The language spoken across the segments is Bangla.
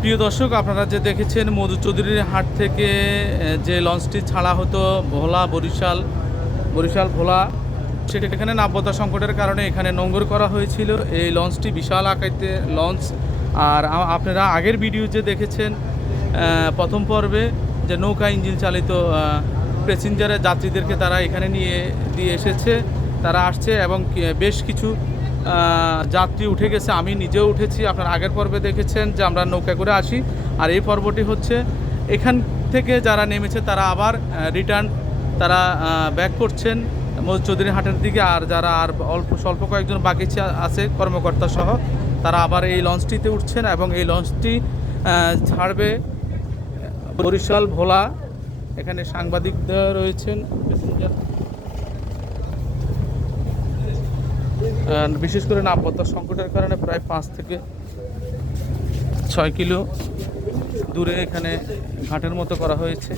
প্রিয় দর্শক, আপনারা যে দেখেছেন মধু চৌধুরীর হাট থেকে যে লঞ্চটি ছাড়া হতো ভোলা, বরিশাল বরিশাল ভোলা, সেটা এখানে নাব্যতা সংকটের কারণে এখানে নোঙ্গর করা হয়েছিল। এই লঞ্চটি বিশাল আকাইতে লঞ্চ। আর আপনারা আগের ভিডিও যে দেখেছেন প্রথম পর্বে যে নৌকা ইঞ্জিন চালিত প্যাসেঞ্জারের যাত্রীদেরকে তারা এখানে নিয়ে, দিয়ে এসেছে। তারা আসছে এবং বেশ কিছু যাত্রী উঠে গেছে, আমি নিজেও উঠেছি, আপনার আগের পর্বে দেখেছেন যে আমরা নৌকা করে আসি। আর এই পর্বটি হচ্ছে, এখান থেকে যারা নেমেছে তারা আবার রিটার্ন তারা ব্যাক করছেন চৌধুরী হাটের দিকে। আর যারা আর অল্প, স্বল্প কয়েকজন বাকি আছে কর্মকর্তা সহ, তারা আবার এই লঞ্চটিতে উঠছেন এবং এই লঞ্চটি ছাড়বে, বরিশাল, ভোলা, এখানে সাংবাদিকরা রয়েছেন প্যাসেঞ্জার বিশেষ করে নাব্যতা সংকটের কারণে প্রায় পাঁচ থেকে ছয় কিলো দূরে এখানে ঘাটের মতো করা হয়েছে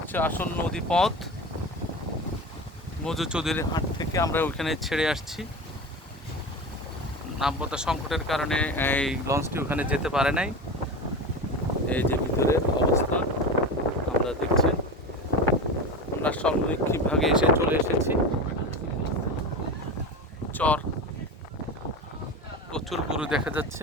হচ্ছে আসল নদী পথ মজু চৌধুরীর হাট থেকে আমরা ওইখানে ছেড়ে আসছি। নাব্যতা সংকটের কারণে এই লঞ্চটি ওখানে যেতে পারে নাই। এই যে ভিতরের অবস্থা, আমরা দেখছেন। আমরা সমরক্ষী ভাগে এসে চলে এসেছি। চর, প্রচুর গরু দেখা যাচ্ছে।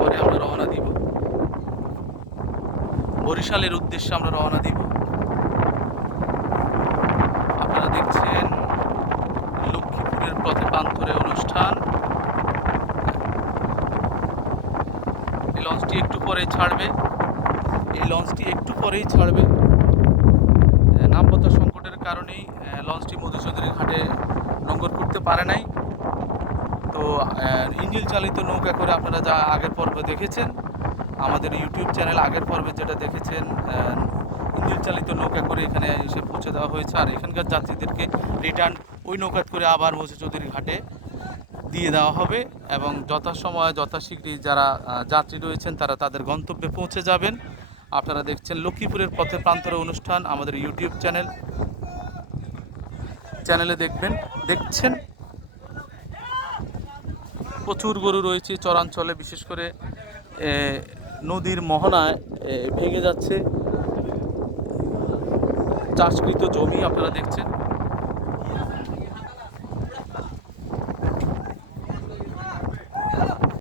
পরে আমরা রওনা দিব। বরিশালের উদ্দেশ্যে আমরা রওনা দিব। আপনারা দেখছেন লক্ষ্মীপুরের পথে প্রান্তরে অনুষ্ঠান। এই লঞ্চটি একটু পরেই ছাড়বে। এই লঞ্চটি একটু পরেই ছাড়বে। নাব্যতা সংকটের কারণেই লঞ্চটি মধুচৌধুরীর ঘাটে লঙ্ঘন করতে পারে নাই। তো ইঞ্জিন চালিত নৌকা করে আপনারা যা আগের পর্বে দেখেছেন, আমাদের ইউটিউব চ্যানেল আগের পর্বে যেটা দেখেছেন ইঞ্জিন চালিত নৌকা করে এখানে এসে পৌঁছে দেওয়া হয়েছে। আর এখানকার যাত্রীদেরকে রিটার্ন ওই নৌকাত করে আবার মধুচৌধুরী ঘাটে দিয়ে দেওয়া হবে এবং যথাসময়ে, যথাশীঘ্রই যারা যাত্রী রয়েছেন, তারা তাদের গন্তব্যে পৌঁছে যাবেন। আপনারা দেখছেন লক্ষ্মীপুরের পথে প্রান্তরে অনুষ্ঠান, আমাদের ইউটিউব চ্যানেল। চ্যানেলে দেখবেন, দেখছেন। প্রচুর গরু রয়েছে চরাঞ্চলে বিশেষ করে নদীর মোহনায় ভেঙে যাচ্ছে চাষকৃত জমি আপনারা দেখছেন।